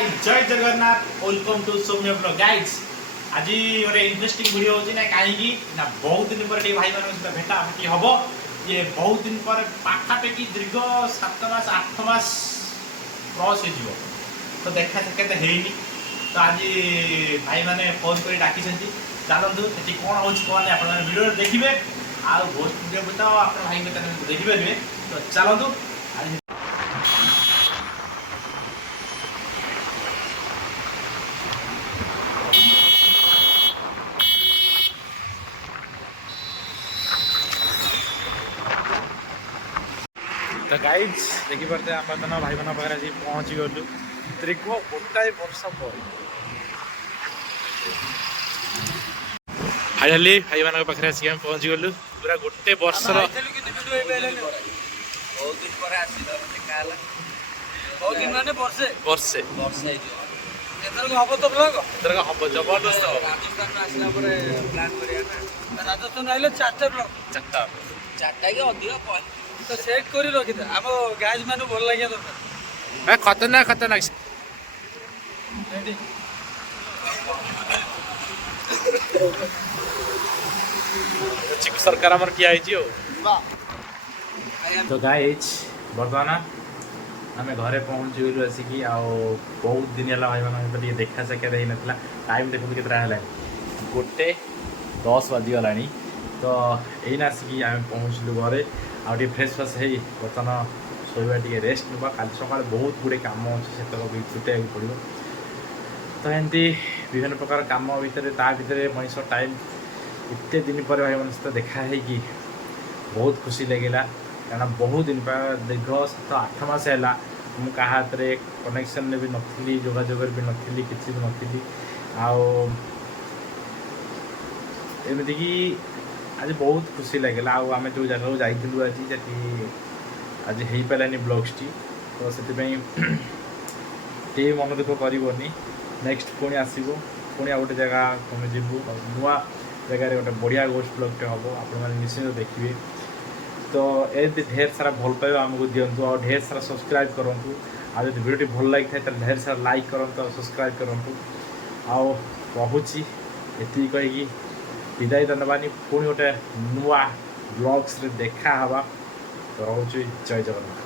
हाय जय Jagannath welcome to Soumya blog guides. आज गोटे इंटरेस्टिंग वीडियो होची ना कहीं ना बहुत दिन पर भाई मान सहित भेटा भेटी हम ये बहुत दिन पर पाखापाखि दीर्घ 7 मास 8 मास क्रॉस हो तो देखा साक्षात ହେଇନି तो आज भाई मैंने फोन कर डाकी चलतु से कौन हो कौन आप वीडियो देखिए आ बहुत वीडियो बताओ आप भाई देखिपारे तो चलतु आज तो गाइड्स देखिपे आम भाई मान पाखे आसी पहुँची गलु दीर्घ गोटाए वर्ष पर फाइनाली भाई मान पाखे आसिक आम पहुँची गलु पूरा गोटे वर्ष वर्षे हम तो ब्लॉग हम जबरदस्त राजस्थान आइले 4टा ब्लॉग चार्टा कि अधिक तो सेट कर रखी था आम गाइज मान भल लगे दरकार खतरनाक खतरनाक सरकार आमर किया तो गाइज बर्तमान आम घरे पहुँची गलु आसिक बहुत दिन है भाई मान देखा साक्षात हो ना टाइम देखते के गोटे 10 बाजीगला तो यही आसिक आम पहुँचलु घरे आगे फ्रेश फ्रेश हो बर्तमान शोवा टे रेस्ट ना कल सका बहुत गुड़े कम अच्छे से छुटाई पड़ो तो एमती विभिन्न प्रकार कम भितर मनीष टाइम इतने दिन पर भाई मान सहित देखा बहुत खुशी लगिला कारण बहुत दिन पर दीर्घ 7-8 मास है मुझे हाथ में कनेक्शन भी नी जोगाजोग भी नी कि भी नी आमती कि आज बहुत खुशी लगे आम जो जगह जाइलु आज हो पारानी ब्लॉग्स तो से मन दुख करनी नेक्स्ट पुणी आसबू पुणी आ गए जगह तुम जीवु नुआ जगार गोटे बढ़िया गोस्ट ब्लॉगटे हम आप निश्चित देखिए तो ये ढेर सारा भल पाइबा आमको दिंतु और ढेर सारा सब्सक्राइब करूँ आज जो वीडियो भल लगी था ढेर सारा लाइक करूँ और सब्सक्राइब करूँ आउ कहूँ ये कहीकि विदाय धन्यवाद पुणी गोटे नुआ ब्लॉग्स देखा हवा तो रोचे जय जगन्नाथ।